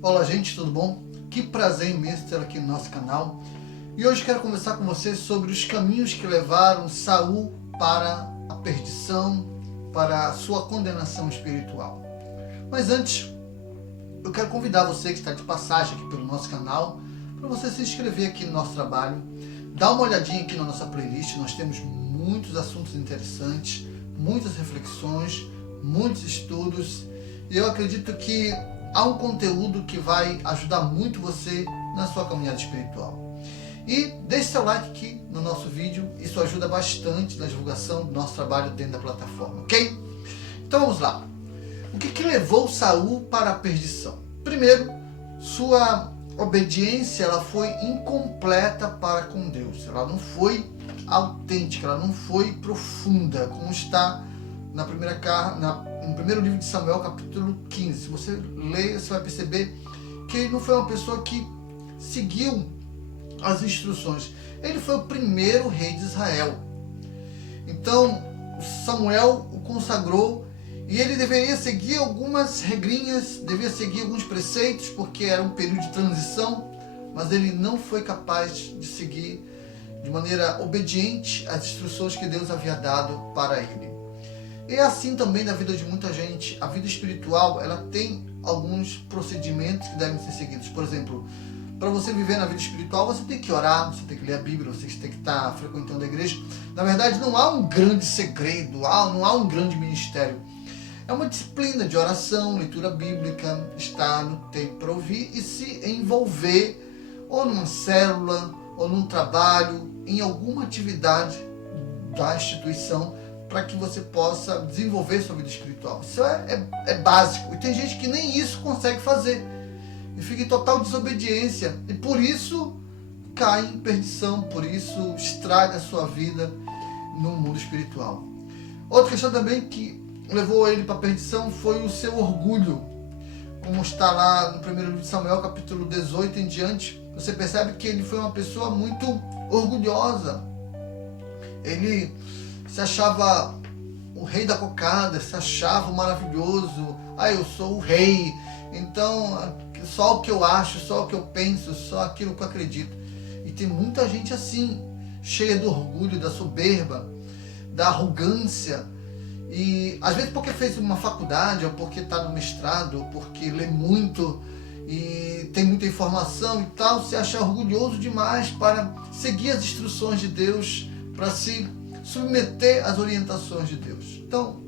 Olá gente, tudo bom? Que prazer imenso ter aqui no nosso canal. E hoje quero conversar com vocês sobre os caminhos que levaram Saul para a perdição, para a sua condenação espiritual. Mas antes, eu quero convidar você que está de passagem aqui pelo nosso canal, para você se inscrever aqui no nosso trabalho, dá uma olhadinha aqui na nossa playlist. Nós temos muitos assuntos interessantes, muitas reflexões, muitos estudos, e eu acredito que há um conteúdo que vai ajudar muito você na sua caminhada espiritual. E deixe seu like aqui no nosso vídeo, isso ajuda bastante na divulgação do nosso trabalho dentro da plataforma, ok? Então vamos lá. O que levou Saul para a perdição? Primeiro, sua obediência ela foi incompleta para com Deus. Ela não foi autêntica, ela não foi profunda, como está no primeiro livro de Samuel, capítulo 15. Se você ler, você vai perceber que ele não foi uma pessoa que seguiu as instruções. Ele foi o primeiro rei de Israel. Então, Samuel o consagrou e ele deveria seguir algumas regrinhas, devia seguir alguns preceitos, porque era um período de transição, mas ele não foi capaz de seguir de maneira obediente as instruções que Deus havia dado para ele. E é assim também na vida de muita gente. A vida espiritual, ela tem alguns procedimentos que devem ser seguidos. Por exemplo, para você viver na vida espiritual, você tem que orar, você tem que ler a Bíblia, você tem que estar frequentando a igreja. Na verdade, não há um grande segredo, não há um grande ministério. É uma disciplina de oração, leitura bíblica, estar no tempo para ouvir e se envolver ou numa célula, ou num trabalho, em alguma atividade da instituição, para que você possa desenvolver sua vida espiritual. Isso é básico. E tem gente que nem isso consegue fazer. E fica em total desobediência. E por isso cai em perdição. Por isso estraga a sua vida no mundo espiritual. Outra questão também que levou ele para a perdição foi o seu orgulho. Como está lá no primeiro livro de Samuel, capítulo 18 em diante. Você percebe que ele foi uma pessoa muito orgulhosa. Ele se achava o rei da cocada, se achava maravilhoso. Eu sou o rei, então só o que eu acho, só o que eu penso, só aquilo que eu acredito. E tem muita gente assim, cheia do orgulho, da soberba, da arrogância. E às vezes porque fez uma faculdade, ou porque está no mestrado, ou porque lê muito e tem muita informação e tal, se acha orgulhoso demais para seguir as instruções de Deus, para se submeter às orientações de Deus. Então,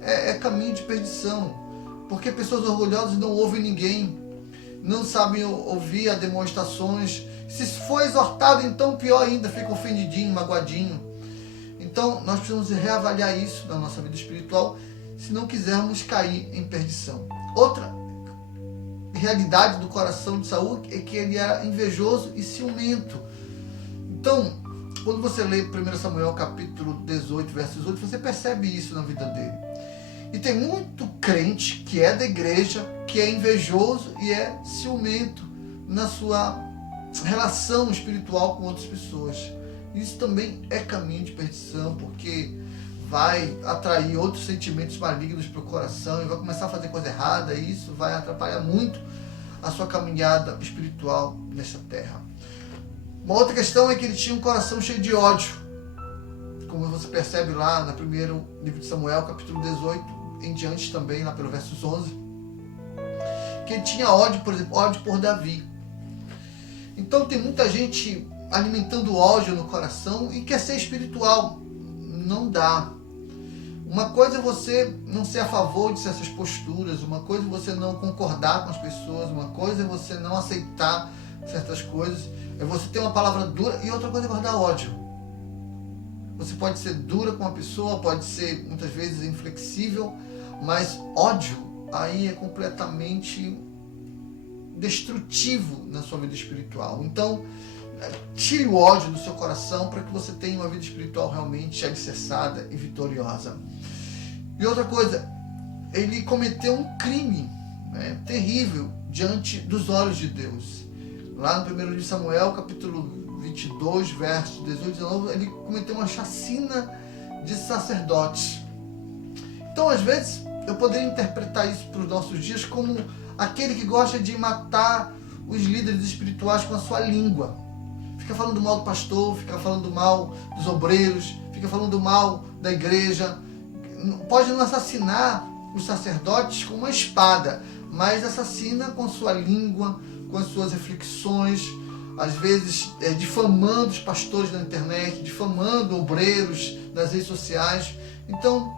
é caminho de perdição, porque pessoas orgulhosas não ouvem ninguém, não sabem ouvir as demonstrações. Se for exortado, então pior ainda, fica ofendidinho, magoadinho. Então, nós precisamos reavaliar isso na nossa vida espiritual, se não quisermos cair em perdição. Outra realidade do coração de Saul é que ele era invejoso e ciumento. Então, quando você lê 1 Samuel capítulo 18, versos 18, você percebe isso na vida dele. E tem muito crente que é da igreja, que é invejoso e é ciumento na sua relação espiritual com outras pessoas. Isso também é caminho de perdição, porque vai atrair outros sentimentos malignos para o coração e vai começar a fazer coisa errada, e isso vai atrapalhar muito a sua caminhada espiritual nessa terra. Uma outra questão é que ele tinha um coração cheio de ódio, como você percebe lá no primeiro livro de Samuel, capítulo 18, em diante também, lá pelo versos 11, que ele tinha ódio, por exemplo, ódio por Davi. Então tem muita gente alimentando ódio no coração e quer ser espiritual. Não dá. Uma coisa é você não ser a favor de certas posturas, uma coisa é você não concordar com as pessoas, uma coisa é você não aceitar certas coisas, é você ter uma palavra dura, e outra coisa é guardar ódio. Você pode ser dura com uma pessoa, pode ser muitas vezes inflexível, mas ódio aí é completamente destrutivo na sua vida espiritual. Então, tire o ódio do seu coração para que você tenha uma vida espiritual realmente alicerçada e vitoriosa. E outra coisa, ele cometeu um crime terrível diante dos olhos de Deus. Lá no primeiro livro de Samuel, capítulo 22, versos 18 e 19, ele cometeu uma chacina de sacerdotes. Então, às vezes, eu poderia interpretar isso para os nossos dias como aquele que gosta de matar os líderes espirituais com a sua língua. Fica falando mal do pastor, fica falando mal dos obreiros, fica falando mal da igreja. Pode não assassinar os sacerdotes com uma espada, mas assassina com sua língua, com as suas reflexões, às vezes difamando os pastores na internet, difamando obreiros nas redes sociais. Então,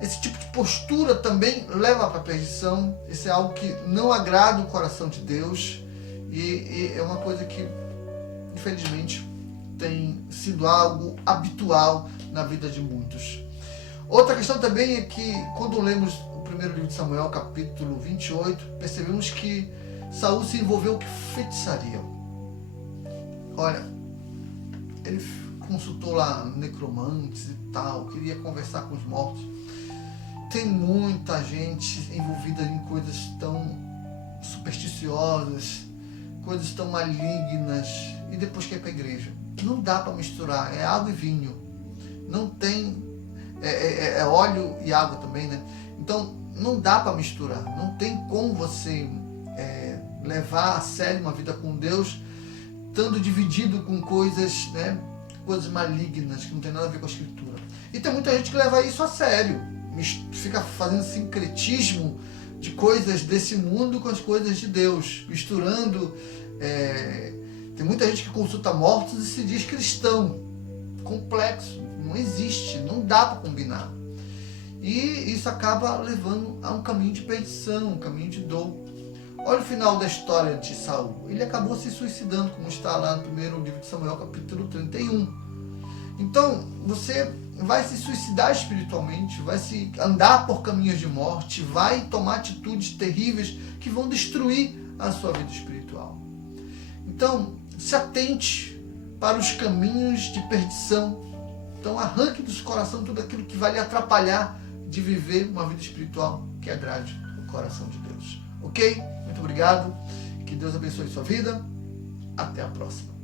esse tipo de postura também leva para a perdição. Isso é algo que não agrada o coração de Deus e é uma coisa que, infelizmente, tem sido algo habitual na vida de muitos. Outra questão também é que, quando lemos o primeiro livro de Samuel, capítulo 28, percebemos que Saul se envolveu com feitiçaria. Olha, ele consultou lá necromantes e tal, queria conversar com os mortos. Tem muita gente envolvida em coisas tão supersticiosas, coisas tão malignas, e depois quer ir para a igreja. Não dá para misturar, é água e vinho. Não tem, é óleo e água também, né? Então, não dá para misturar. Não tem como você levar a sério uma vida com Deus, estando dividido com coisas, né, coisas malignas, que não tem nada a ver com a Escritura. E tem muita gente que leva isso a sério, fica fazendo sincretismo de coisas desse mundo com as coisas de Deus, misturando. Tem muita gente que consulta mortos e se diz cristão. Complexo, não existe, não dá para combinar. E isso acaba levando a um caminho de perdição, um caminho de dor. Olha o final da história de Saul. Ele acabou se suicidando, como está lá no primeiro livro de Samuel, capítulo 31. Então, você vai se suicidar espiritualmente, vai se andar por caminhos de morte, vai tomar atitudes terríveis que vão destruir a sua vida espiritual. Então, se atente para os caminhos de perdição. Então, arranque do seu coração tudo aquilo que vai lhe atrapalhar de viver uma vida espiritual que agrade o coração de Deus. Ok? Muito obrigado. Que Deus abençoe sua vida. Até a próxima.